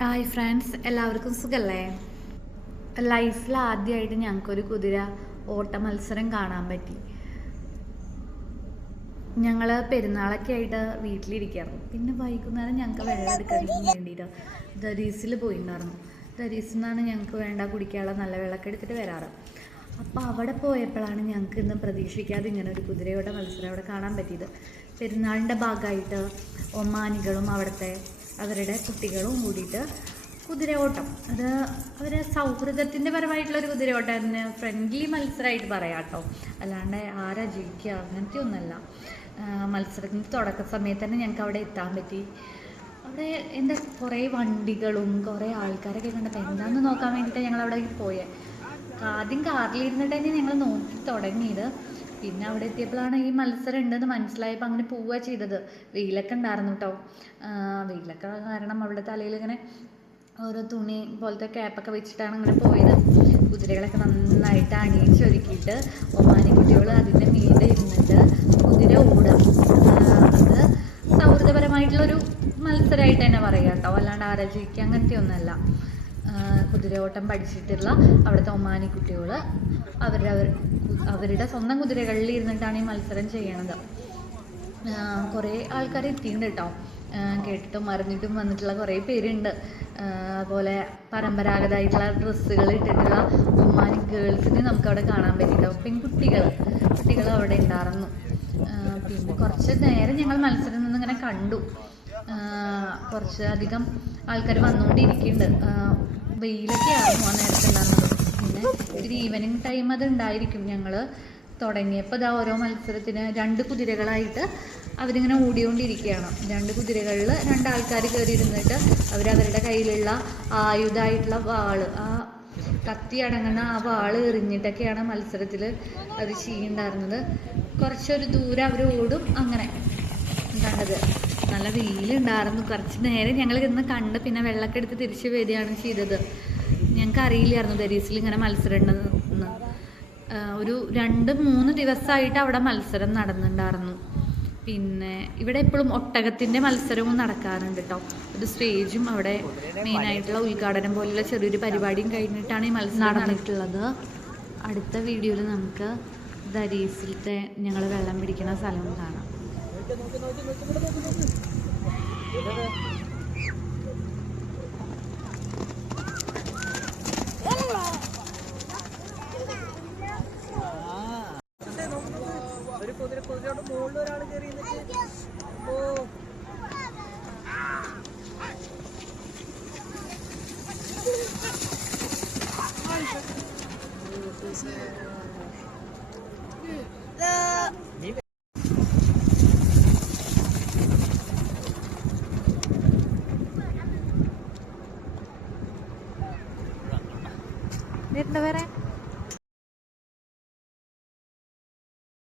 Hi friends, എല്ലാവർക്കും സുഖല്ലേ? ലൈഫിൽ ആദ്യമായിട്ട് ഞങ്ങൾക്കൊരു കുതിര ഓട്ട മത്സരം കാണാൻ പറ്റി. ഞങ്ങൾ പെരുന്നാളൊക്കെ ആയിട്ട് വീട്ടിലിരിക്കായിരുന്നു. പിന്നെ വൈകുന്നേരം ഞങ്ങൾക്ക് വെള്ളം എടുക്കാൻ വേണ്ടിയിട്ട് ദരീസിൽ പോയിട്ടുണ്ടായിരുന്നു. ദരീസിൽ നിന്നാണ് ഞങ്ങൾക്ക് വേണ്ട കുടിക്കാനുള്ള നല്ല വെള്ളമൊക്കെ എടുത്തിട്ട് വരാറ്. അപ്പോൾ അവിടെ പോയപ്പോഴാണ് ഞങ്ങൾക്ക് ഇന്ന് പ്രതീക്ഷിക്കാതെ ഇങ്ങനെ ഒരു കുതിരയോട്ട മത്സരം അവിടെ കാണാൻ പറ്റിയത്. പെരുന്നാളിൻ്റെ ഭാഗമായിട്ട് ഒമാനികളും അവരുടെ കുട്ടികളും കൂടിയിട്ട് കുതിരയോട്ടം, അത് അവരെ സൗഹൃദത്തിൻ്റെ പരമായിട്ടുള്ളൊരു കുതിരയോട്ടത്തിന് ഫ്രണ്ട്ലി മത്സരമായിട്ട് പറയാം കേട്ടോ, അല്ലാണ്ട് ആരാ ജയിക്കുക അങ്ങനത്തെ ഒന്നുമല്ല. മത്സരത്തിൻ്റെ തുടക്ക സമയത്ത് തന്നെ ഞങ്ങൾക്ക് അവിടെ എത്താൻ പറ്റി. അവിടെ എന്താ കുറേ വണ്ടികളും കുറേ ആൾക്കാരൊക്കെ കണ്ടപ്പോൾ എന്താണെന്ന് നോക്കാൻ വേണ്ടിയിട്ട് ഞങ്ങൾ അവിടെ പോയത്. ആദ്യം കാറിലിരുന്നിട്ട് തന്നെ ഞങ്ങൾ നോക്കി തുടങ്ങിയത്. പിന്നെ അവിടെ എത്തിയപ്പോഴാണ് ഈ മത്സരം ഉണ്ടെന്ന് മനസ്സിലായപ്പോൾ അങ്ങനെ പോവുക ചെയ്തത്. വെയിലൊക്കെ ഉണ്ടായിരുന്നു കേട്ടോ. വെയിലൊക്കെ കാരണം അവിടെ തലയിൽ ഇങ്ങനെ ഓരോ തുണി പോലത്തെ ക്യാപ്പൊക്കെ വെച്ചിട്ടാണ് അങ്ങനെ പോയത്. കുതിരകളൊക്കെ നന്നായിട്ട് അണിയിച്ചൊരുക്കിയിട്ട് ഒമാനി കുട്ടികൾ അതിൻ്റെ മീതെ ഇരുന്നിട്ട് കുതിര ഓടുക. അത് സൗഹൃദപരമായിട്ടുള്ളൊരു മത്സരമായിട്ട് തന്നെ പറയാം കേട്ടോ, അല്ലാണ്ട് ആരാധിക്കുക അങ്ങനത്തെ ഒന്നുമല്ല. കുതിരയോട്ടം പഠിച്ചിട്ടുള്ള അവിടുത്തെ ഒമാനി കുട്ടികൾ അവരുടെ സ്വന്തം കുതിരകളിൽ ഇരുന്നിട്ടാണ് ഈ മത്സരം ചെയ്യണത്. കുറേ ആൾക്കാർ എത്തിയിട്ടുണ്ട് കേട്ടോ, കേട്ടിട്ടും അറിഞ്ഞിട്ടും വന്നിട്ടുള്ള കുറേ പേരുണ്ട്. അതുപോലെ പരമ്പരാഗതമായിട്ടുള്ള ഡ്രസ്സുകൾ ഇട്ടിട്ടുള്ള ഒമാനി ഗേൾസിനെ നമുക്കവിടെ കാണാൻ പറ്റിയിട്ടുണ്ടാവും. കുട്ടികൾ അവിടെ ഉണ്ടായിരുന്നു. പിന്നെ കുറച്ച് നേരം ഞങ്ങൾ മത്സരം നിന്നിങ്ങനെ കണ്ടു. കുറച്ച് അധികം ആൾക്കാർ വന്നുകൊണ്ടിരിക്കുന്നുണ്ട്. വെയിലൊക്കെ ആയിരുന്നു ആ നേരത്തെ ഉണ്ടായിരുന്നത്. പിന്നെ ഒരു ഈവനിങ് ടൈം അത് ഉണ്ടായിരിക്കും. ഞങ്ങൾ തുടങ്ങിയപ്പോൾ ഓരോ മത്സരത്തിന് 2 കുതിരകളായിട്ട് അവരിങ്ങനെ ഓടിക്കൊണ്ടിരിക്കുകയാണ്. 2 കുതിരകളിൽ 2 ആൾക്കാർ കയറി ഇരുന്നിട്ട് അവരവരുടെ കയ്യിലുള്ള ആയുധമായിട്ടുള്ള വാള്, ആ കത്തി അടങ്ങുന്ന ആ വാള് എറിഞ്ഞിട്ടൊക്കെയാണ് മത്സരത്തിൽ അത് ചെയ്യുന്നുണ്ടായിരുന്നത്. കുറച്ചൊരു ദൂരം അവർ ഓടും. അങ്ങനെ കണ്ടത് നല്ല വെയിലുണ്ടായിരുന്നു. കുറച്ച് നേരം ഞങ്ങൾ ഇന്ന് കണ്ട് പിന്നെ വെള്ളമൊക്കെ എടുത്ത് തിരിച്ച് വരികയാണ് ചെയ്തത്. ഞങ്ങൾക്ക് അറിയില്ലായിരുന്നു ദരീസിൽ ഇങ്ങനെ മത്സരം ഉണ്ടെന്ന്. ഒരു 2-3 ദിവസമായിട്ട് അവിടെ മത്സരം നടന്നിട്ടുണ്ടായിരുന്നു. പിന്നെ ഇവിടെ എപ്പോഴും ഒട്ടകത്തിൻ്റെ മത്സരവും നടക്കാറുണ്ട് കേട്ടോ. ഒരു സ്റ്റേജും അവിടെ മെയിനായിട്ടുള്ള ഉദ്ഘാടനം പോലുള്ള ചെറിയൊരു പരിപാടിയും കഴിഞ്ഞിട്ടാണ് ഈ മത്സരം നടന്നിട്ടുള്ളത്. അടുത്ത വീഡിയോയിൽ നമുക്ക് ദരീസിലത്തെ ഞങ്ങൾ വെള്ളം പിടിക്കുന്ന സ്ഥലവും കാണാം. കുതിരയോട്ട് മുകളിൽ ഒരാൾ കയറി വരെ